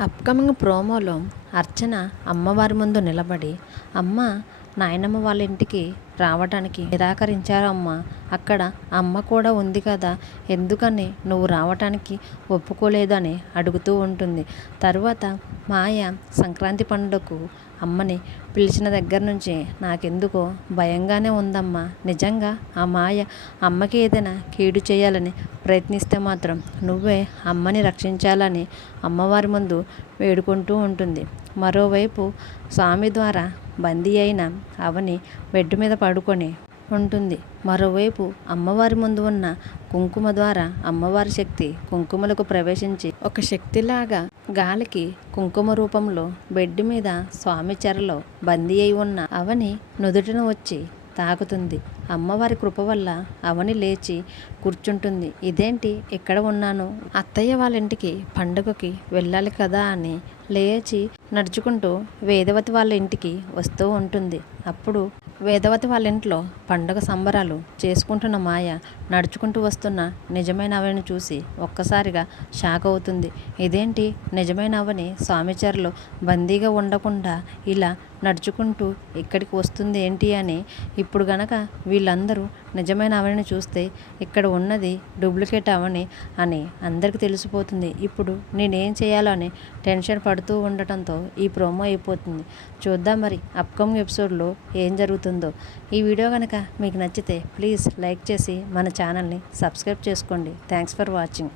Upcoming ప్రోమోలో అర్చన అమ్మవారి ముందు నిలబడి అమ్మ నాయనమ్మ వాళ్ళ ఇంటికి రావడానికి నిరాకరించారు అమ్మ. అక్కడ అమ్మ కూడా ఉంది కదా. ఎందుకని నువ్వు రావటానికి ఒప్పుకోలేదని అడుగుతూ ఉంటుంది. తరువాత మాయ సంక్రాంతి పండుగకు అమ్మని పిలిచిన దగ్గర నుంచి నాకెందుకో భయంగానే ఉందమ్మా. నిజంగా ఆ మాయ అమ్మకి ఏదైనా కీడు చేయాలని ప్రయత్నిస్తే మాత్రం నువ్వే అమ్మని రక్షించాలని అమ్మవారి ముందు వేడుకుంటూ ఉంటుంది. మరోవైపు స్వామి ద్వారా బందీ అయిన అవని బెడ్ మీద పడుకొని ఉంటుంది. మరోవైపు అమ్మవారి ముందు ఉన్న కుంకుమ ద్వారా అమ్మవారి శక్తి కుంకుమలకు ప్రవేశించి ఒక శక్తిలాగా గాలికి కుంకుమ రూపంలో బెడ్ మీద స్వామి చెరలో బందీ అయి ఉన్న అవని నుదుటిన వచ్చి తాకుతుంది అమ్మవారి కృప వల్ల అవని లేచి కూర్చుంటుంది. ఇదేంటి? ఇక్కడ ఉన్నాను? అత్తయ్య వాళ్ళ ఇంటికి పండుగకి వెళ్ళాలి కదా అని లేచి నడుచుకుంటూ వేదవతి వాళ్ళ ఇంటికి వస్తూ ఉంటుంది. అప్పుడు వేదవతి వాళ్ళ ఇంట్లో పండుగ సంబరాలు చేసుకుంటున్న మాయ నడుచుకుంటూ వస్తున్న నిజమైన అవని చూసి ఒక్కసారిగా షాక్ అవుతుంది. ఇదేంటి? నిజమైన అవని స్వామిచారులు బందీగా ఉండకుండా ఇలా నడుచుకుంటూ ఇక్కడికి వస్తుంది ఏంటి అని ఇప్పుడు గనక వీళ్ళందరూ నిజమైన అవని చూస్తే ఇక్కడ ఉన్నది డూప్లికేట్ అవని అని అందరికీ తెలిసిపోతుంది. ఇప్పుడు నేనేం చేయాలో అని టెన్షన్ పడుతూ ఉండటంతో ఈ ప్రోమో అయిపోతుంది. చూద్దాం మరి అప్కమింగ్ ఎపిసోడ్లో ఏం జరుగుతుంది? ఈ వీడియో కనుక మీకు నచ్చితే ప్లీజ్ లైక్ చేసి మన ఛానల్ని సబ్స్క్రైబ్ చేసుకోండి. Thanks for watching.